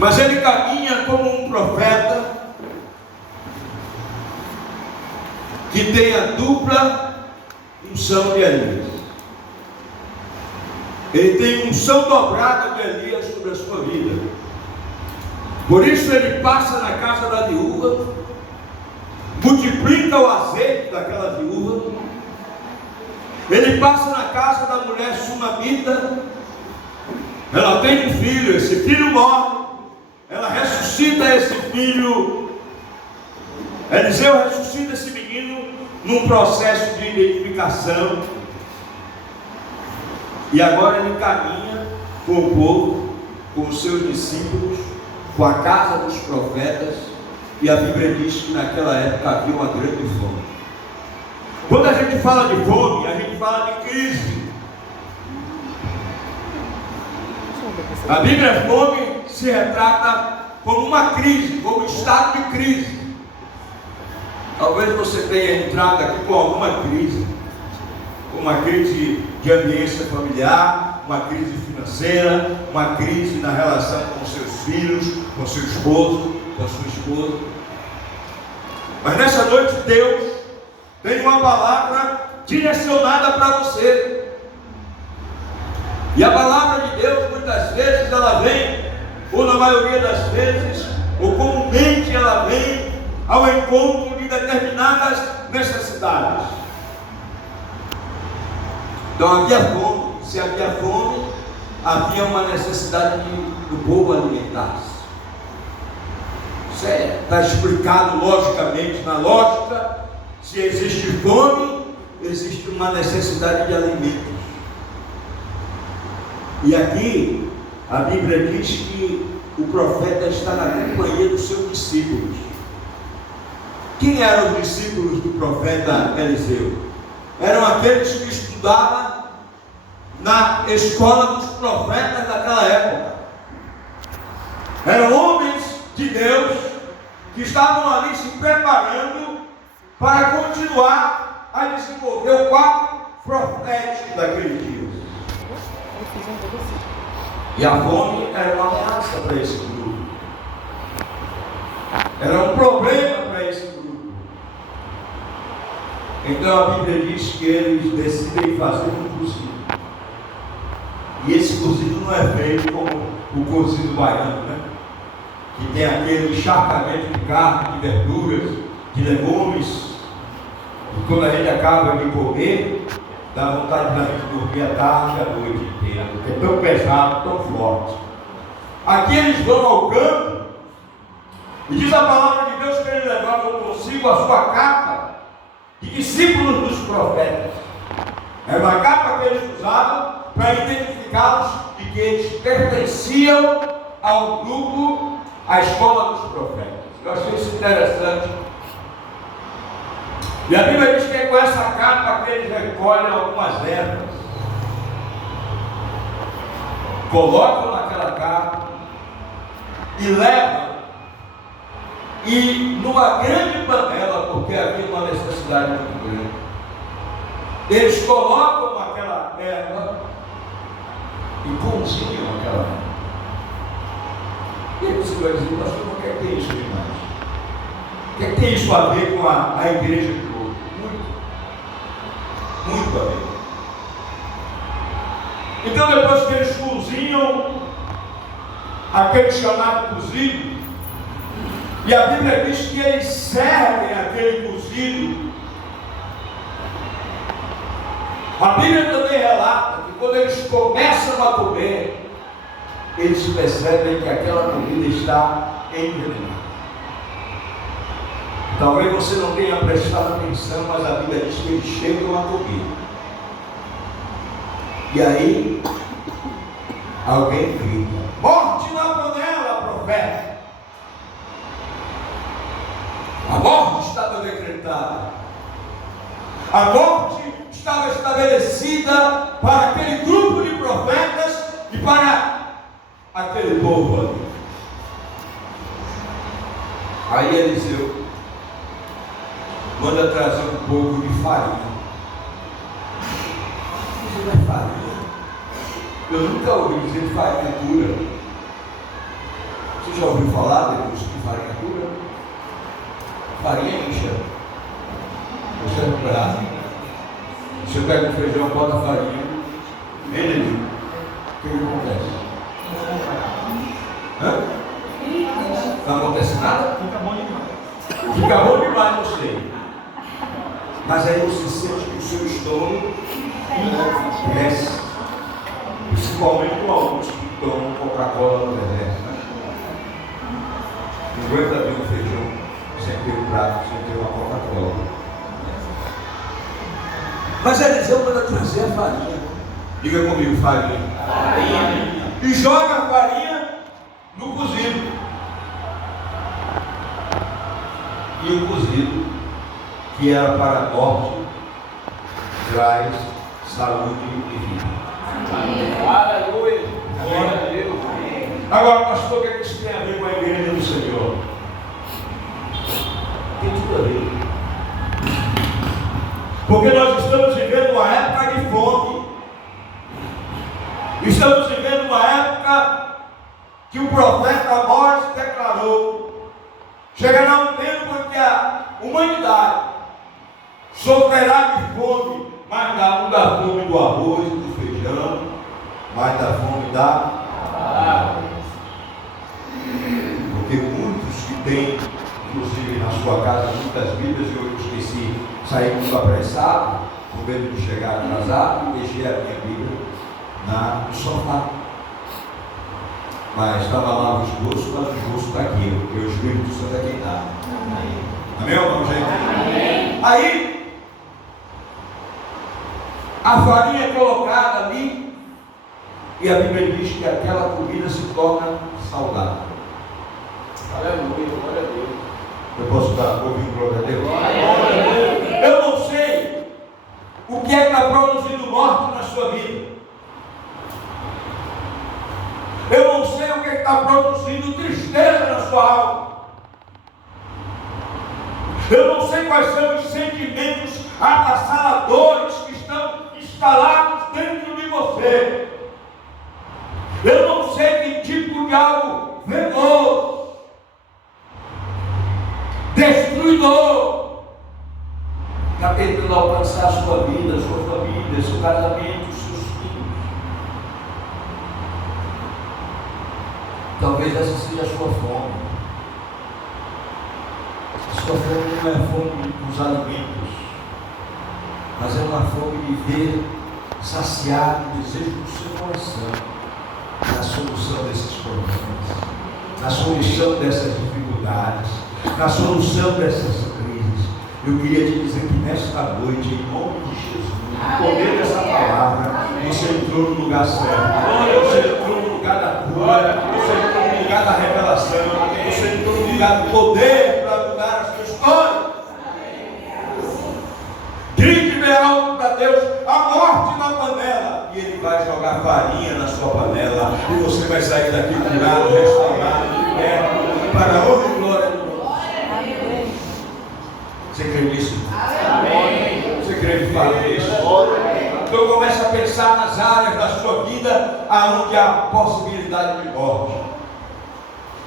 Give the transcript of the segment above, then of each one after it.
Mas ele caminha como um profeta que tem a dupla unção de Elias. Ele tem unção dobrada de Elias sobre a sua vida. Por isso ele passa na casa da viúva, multiplica o azeite daquela viúva. Ele passa na casa da mulher sunamita. Ela tem um filho, esse filho morre. Ela ressuscita esse filho. Eliseu ressuscita esse menino num processo de identificação. E agora ele caminha com o povo, com os seus discípulos, com a casa dos profetas. E a Bíblia diz que naquela época havia uma grande fome. Quando a gente fala de fome, a gente fala de crise. A Bíblia, fome se retrata como uma crise, como um estado de crise. Talvez você tenha entrado aqui com alguma crise, uma crise de ambiência familiar, uma crise financeira, uma crise na relação com seus filhos, com seu esposo, com sua esposa. Mas nessa noite Deus tem uma palavra direcionada para você. E a palavra de Deus, muitas vezes, ela vem, ou na maioria das vezes, ou comumente ela vem ao encontro de determinadas necessidades. Então havia fome. Se havia fome, havia uma necessidade do povo alimentar-se. Isso está explicado logicamente, na lógica. Se existe fome, existe uma necessidade de alimentos. E aqui a Bíblia diz que o profeta está na companhia dos seus discípulos. Quem eram os discípulos do profeta Eliseu? Eram aqueles que estudavam na escola dos profetas daquela época. Eram homens de Deus que estavam ali se preparando para continuar a desenvolver o quadro profético daquele dia. E a fome era uma ameaça para esse grupo. Era um problema para esse grupo. Então a Bíblia diz que eles decidem fazer um cozido. E esse cozido não é feito como o cozido baiano, né? Que tem aquele encharcamento de carne, de verduras, de legumes. E quando a gente acaba de comer, dá vontade da gente dormir a tarde e a noite inteira, porque é tão pesado, tão forte. Aqui eles vão ao campo, e diz a palavra de Deus que eles levavam consigo a sua capa de discípulos dos profetas. Era uma capa que eles usavam para identificá-los de que eles pertenciam ao grupo, à escola dos profetas. Eu achei isso interessante. E a Bíblia diz que é com essa capa que eles recolhem algumas ervas, colocam naquela capa e levam, e numa grande panela, porque havia uma necessidade muito grande, eles colocam aquela erva e cozinham aquela erva. E aí você vai dizer, pastor, o que é que tem isso demais? O que é que tem isso a ver com a igreja de hoje? Muito a ver. Então depois que eles cozinham aquele chamado cozido, e a Bíblia diz que eles servem aquele cozido. A Bíblia também relata que quando eles começam a comer, eles percebem que aquela comida está envenenada. Talvez você não tenha prestado atenção, mas a Bíblia diz que eles chegam a comer. E aí, alguém grita: morte na panela, profeta! A morte estava decretada. A morte estava estabelecida para aquele grupo de profetas e para aquele povo ali. Aí Eliseu manda trazer um pouco de farinha. Isso não é farinha? Eu nunca ouvi dizer farinha pura. Você já ouviu falar de farinha pura? Farinha incha. Você é prato. Você pega o feijão, bota a farinha. Ele, o que acontece? Não acontece nada? Fica bom demais. Fica bom demais, não sei. Mas aí você sente que o seu estômago cresce. Principalmente com alguns que tomam Coca-Cola no deserto, né? Não aguenta ver um feijão sem ter um prato, sem ter uma Coca-Cola. Mas Eliseu manda trazer a farinha. Diga comigo, farinha. Farinha. E joga a farinha no cozido. E o cozido, que era para a morte, traz saúde e vida. Aleluia. Glória a Deus. Agora, pastor, o que isso tem a ver com a igreja do Senhor? Tem tudo a ver. Porque nós estamos vivendo uma época de fome. Estamos vivendo uma época que o profeta Amós declarou: chegará um tempo em que a humanidade sofrerá de fome, mas não da fome do arroz e do feijão, mas da fome da palavra. Porque muitos que têm, inclusive na sua casa, muitas Bíblias, eu esqueci, saí muito apressado, com medo de chegar atrasado, e deixei a minha Bíblia no sofá. Mas estava lá o esboço, mas o esboço está aqui, porque o Espírito Santo é quem está. Amém ou não, gente? Amém. Aí, a farinha é colocada ali, e a Bíblia diz que aquela comida se torna saudável. Aleluia, glória a Deus. Eu posso estar ouvindo glória a Deus? Glória a Deus. Eu não sei o que é que está produzindo morte na sua vida. Eu não sei o que está produzindo tristeza na sua alma. Eu não sei quais são os sentimentos avassaladores que estão instalados dentro de você. Eu não sei que tipo de algo venenoso, destruidor, está tentando alcançar a sua vida, a sua família, seu casamento, os seus filhos. Talvez essa seja a sua fome. A sua fome não é a fome dos alimentos, mas é uma fome de ver saciado o desejo do seu coração na solução desses problemas, na solução dessas dificuldades, na solução dessas crises. Eu queria te dizer que nesta noite, em nome de Jesus, no poder dessa palavra, você entrou no lugar certo, você entrou no lugar da cura, você entrou no lugar da revelação, você entrou no lugar do poder para mudar a sua história. Grite bem alto para Deus: a morte na panela, e Ele vai jogar farinha na sua panela, e você vai sair daqui curado, restaurado, liberto, para a honra e glória do nome. Você crê nisso? Amém. Você crê que fala isso? Então comece a pensar nas áreas da sua vida aonde há possibilidade de morte,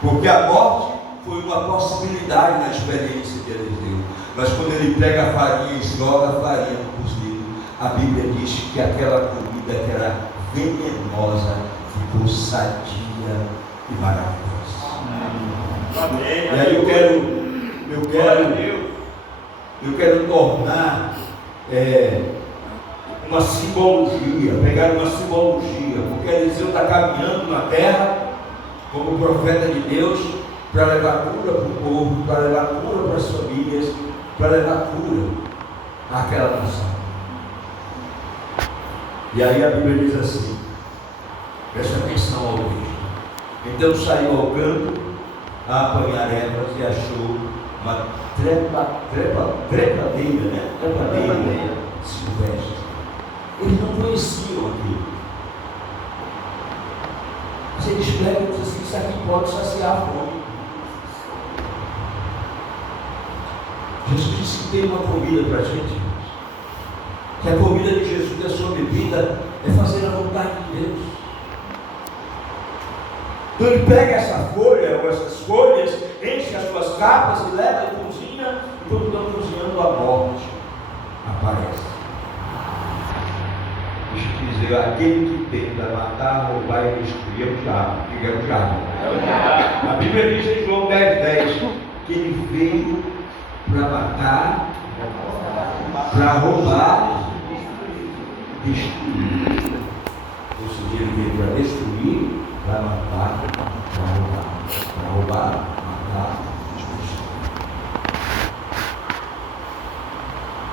porque a morte foi uma possibilidade na experiência de Eliseu. Mas quando ele pega a farinha e joga a farinha no cozido, a Bíblia diz que aquela comida que era venenosa ficou sadia e maravilhosa. Amém. E aí eu quero tornar uma simbologia, pegar uma simbologia, porque Eliseu está caminhando na terra como profeta de Deus para levar cura para o povo, para levar cura para as famílias, para levar cura àquela nação. E aí a Bíblia diz assim, preste atenção ao texto: então saiu ao campo a apanhar ervas e achou uma trepadeira, né? Trepadeira silvestre. Eles não conheciam aquilo. Mas eles pegam e dizem assim: isso aqui pode saciar a fome. Jesus disse que tem uma comida para a gente, que a comida de Jesus, a sua bebida, é fazer a vontade de Deus. Então ele pega essa folha, ou essas folhas, enche as suas capas e leva e cozinha, e quando estão cozinhando, a morte aparece. Deixa eu te dizer, aquele que tenta matar, roubar e destruir é o diabo. Diga, é o diabo. A Bíblia diz em João 10:10 que ele veio para matar, para roubar, destruir. Ou seja, ele veio para destruir, para matar, para roubar, matar, destruir.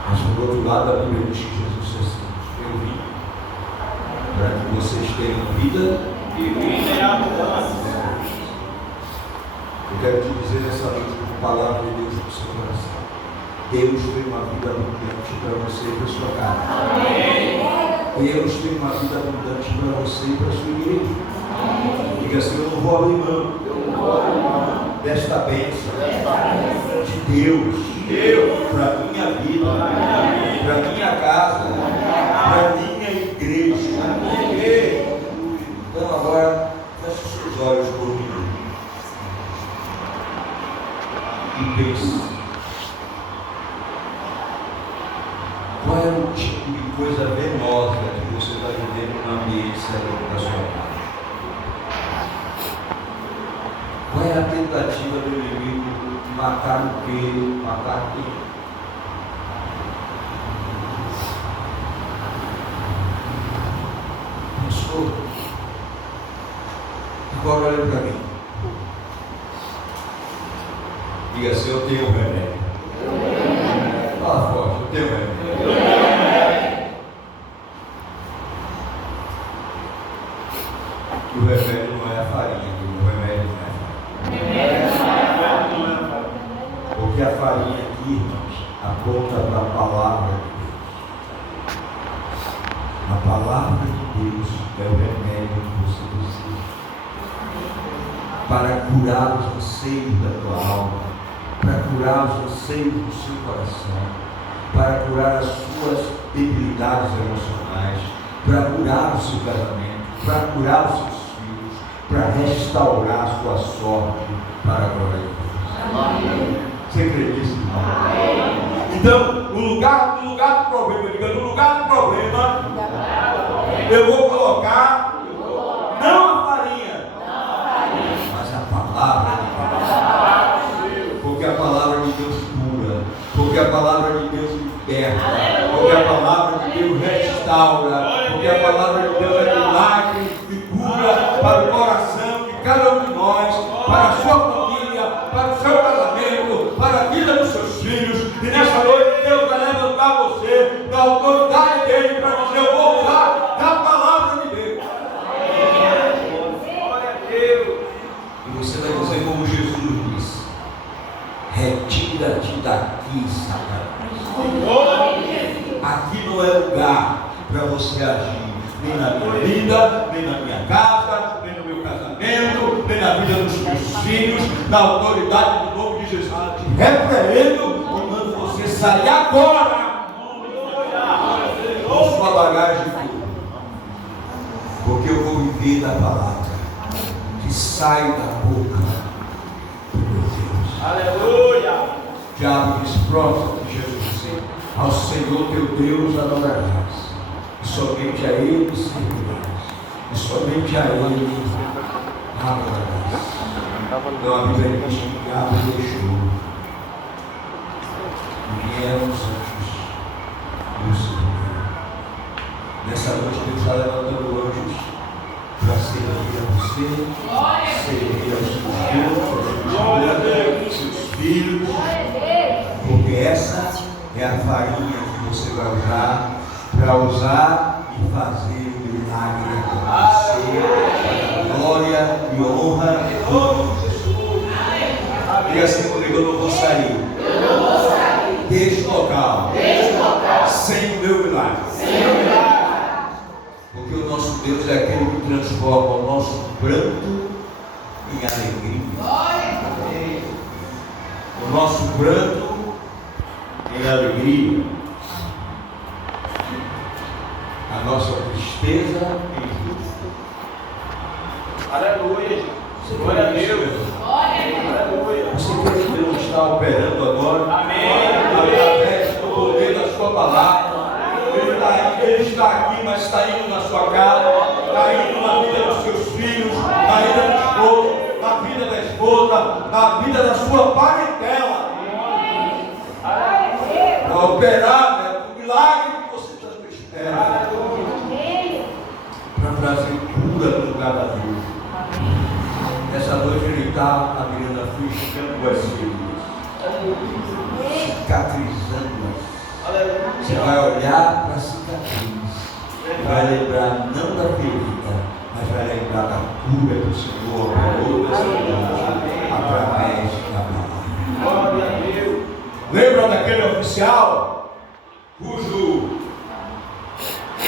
Mas por outro lado, a Bíblia diz que Jesus disse assim: eu vim para que vocês tenham vida E vida é abundância. Eu quero te dizer nessa noite, com a palavra de Deus no seu coração: Deus tem uma vida abundante para você e para a sua casa. Deus tem uma vida abundante para você e para a sua igreja. Diga assim: eu não vou abrir mão desta bênção de Deus para a minha vida, para a minha casa, para a minha igreja. Então agora, feche os seus olhos por um minuto e pense: qual é o tipo de coisa venosa que você está vivendo no ambiente da sua casa? Qual é a tentativa do inimigo de matar o quê? Matar quem? Pastor, agora olha para mim. Diga assim: eu tenho remédio. Fala forte: eu tenho remédio. Que o remédio não é a farinha, que o remédio não é a farinha. Porque a farinha aqui, irmãos, aponta para a palavra de Deus. A palavra de Deus é o remédio que você precisa para curar os anseios da tua alma, para curar os anseios do seu coração, para curar as suas debilidades emocionais, para curar o seu casamento, para curar os seus filhos, para restaurar a sua sorte para a glória de Deus. Você crê nisso? Então, no lugar do problema, diga: no lugar do problema, eu vou colocar não a farinha, mas a palavra de Deus. Porque a palavra de Deus cura, porque a palavra de Deus liberta, porque a palavra de Deus restaura, porque a palavra de Deus é milagre e cura para o coração de cada um de nós, para a sua família, para o seu casamento, para a vida dos seus filhos. E nessa noite Deus vai levantar você da autoridade dele para dizer: eu vou usar da palavra de Deus. Glória a Deus. E você vai dizer como Jesus disse: retira-te daqui, Satanás. Aqui não é lugar para você agir, nem na minha vida, nem na minha casa, nem no meu casamento, nem na vida dos meus filhos. Na autoridade do nome de Jesus, te repreendo e mando você sair agora com sua bagagem toda, porque eu vou viver da palavra que sai da boca do meu Deus. Aleluia. Diabo diz: pronto, Jesus disse: ao Senhor teu Deus adorarás, e somente a Ele servirás, e somente a Ele adorarás. Então a Bíblia diz que o diabo deixou e vieram os anjos do Senhor. Nessa noite Deus está levantando anjos para servir a você, servir aos seus seus filhos, porque essa é a farinha que você vai usar e fazer o milagre acontecer, para a glória e honra de todos. Diga assim comigo: eu não vou sair deste local sem o meu milagre. Porque o nosso Deus é aquele que transforma o nosso pranto em alegria. O nosso pranto em alegria. A nossa tristeza em justo. Aleluia. Glória a Deus. Você crê que Deus está operando agora? Amém. Através do poder da sua palavra. Ele está aqui, mas está indo na sua casa, está indo na vida dos seus filhos, na vida do esposo, na vida da esposa, na vida da sua parentela. Para operar, o milagre que você tanto espera. Para trazer cura no lugar da vida. Essa noite ele está, a Miranda fechando as feridas, cicatrizando-as. Você vai olhar para a cicatriz, vai lembrar não da ferida, mas vai lembrar da cura do Senhor, operou dessa noite, através da palavra. Lembra daquele oficial cujo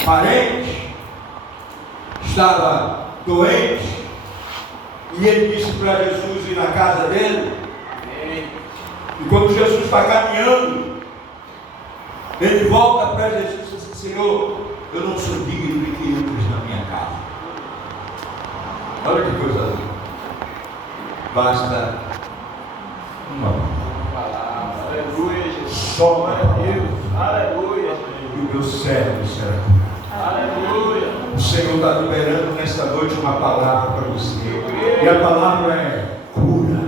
parente estava doente e ele disse para Jesus ir na casa dele? E quando Jesus está caminhando, ele volta para Jesus e diz: Senhor, eu não sou digno de que entres na minha casa. Olha que coisa linda. Basta uma palavra. Aleluia, Jesus. Só Glória a Deus. Aleluia. e o meu servo será curado. Aleluia. O Senhor está liberando nesta noite uma palavra para você. E a palavra é cura,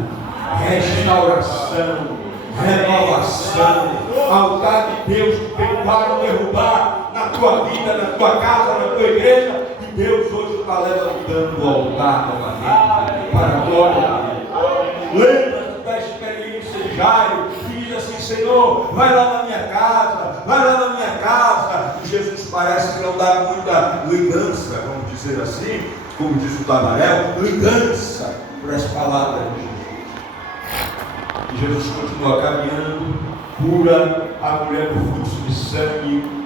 restauração, renovação. Altar de Deus que tentaram derrubar na tua vida, na tua casa, na tua igreja. E Deus hoje está levantando o altar novamente para a glória de Deus. Lembra-te da experiência de Jairo, que diz assim: Senhor, vai lá na minha casa, vai lá na minha casa. E Jesus parece que não dá muita ligança, vamos dizer assim, como diz o Tabarel, ligança por as palavras de Jesus. E Jesus continua caminhando, cura a mulher do fluxo de sangue.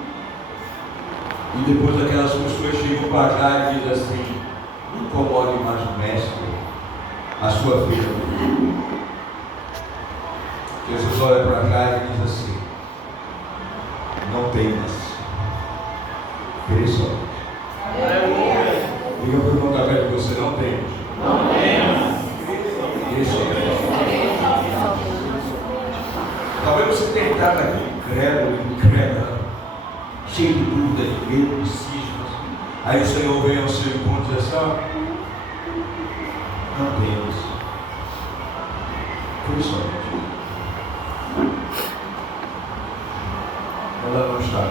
E depois aquelas pessoas chegam para Jairo e dizem assim: não incomode mais o mestre, a sua filha. Jesus olha para Jairo e diz assim: não temas, crê somente. Diga para o irmão da fé de você: não temas. Não temas. Crê somente. Talvez você tenha entrado aqui incrédulo, cheio de dúvida, de medo, de cismas. Aí o Senhor vem ao seu encontro e diz assim: não temas, crê somente. Ela não está.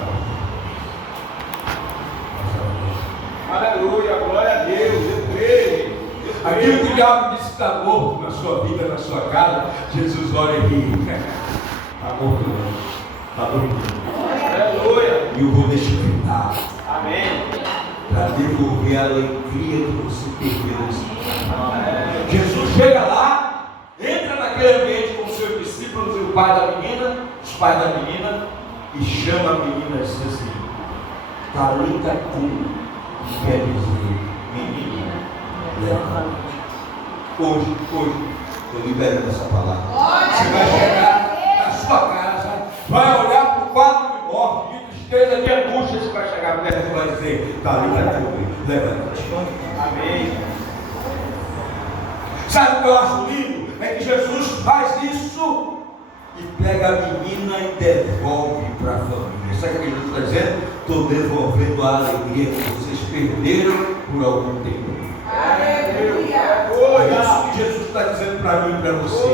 Aleluia. Glória a Deus. Eu creio. Aquilo que o diabo disse que está morto na sua vida, na sua casa, Jesus olha e ri. Está morto não, está dormindo. Aleluia. E eu vou despertar Amém. para devolver a alegria que você perdeu nesse dia. Jesus chega lá, entra naquele ambiente com os seus discípulos e o pai da menina, os pais da menina, e chama a menina e diz assim: Talita cum, que quer dizer, menina, levanta. Hoje, estou liberando essa palavra. Você vai chegar na sua casa, vai olhar para o quadro de morte, de tristeza, de angústia. Você vai chegar perto e vai dizer: Talita cum, levanta-te. Amém. Sabe o que eu acho lindo? É que Jesus faz isso e pega a menina e devolve para a família. Sabe o que Jesus está dizendo? Estou devolvendo a alegria que vocês perderam por algum tempo. Aleluia. É isso que Jesus está dizendo para mim e para você.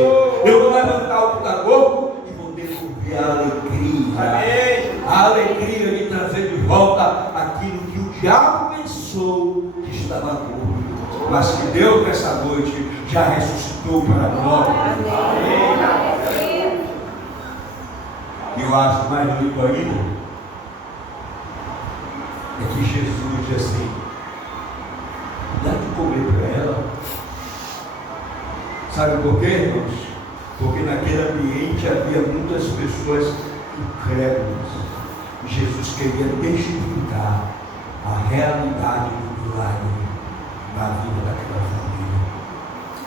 Eu vou levantar o tagogo e vou devolver a alegria. Amém. A alegria de trazer de volta aquilo que o diabo pensou que estava morto, mas que Deus nessa noite já ressuscitou para a glória. E eu acho mais lindo ainda é que Jesus diz assim: dá de comer para ela. Sabe por quê, irmãos? Porque naquele ambiente havia muitas pessoas incrédulas. E Jesus queria testificar a realidade do milagre na vida daquela família.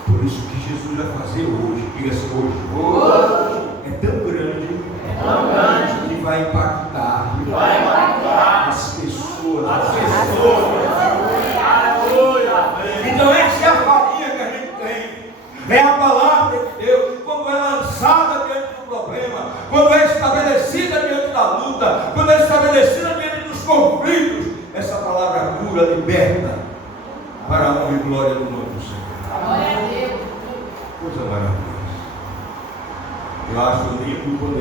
Por isso que Jesus vai fazer hoje, diga-se hoje, é tão grande, que vai impactar as pessoas. Então essa é a farinha que a gente tem. É a palavra de Deus, quando é lançada diante do problema, quando é estabelecida diante da luta, quando é estabelecida diante dos conflitos, essa palavra cura, liberta, para a honra e glória do nome do Senhor. Glória a Deus. Coisa maravilhosa. Eu acho lindo quando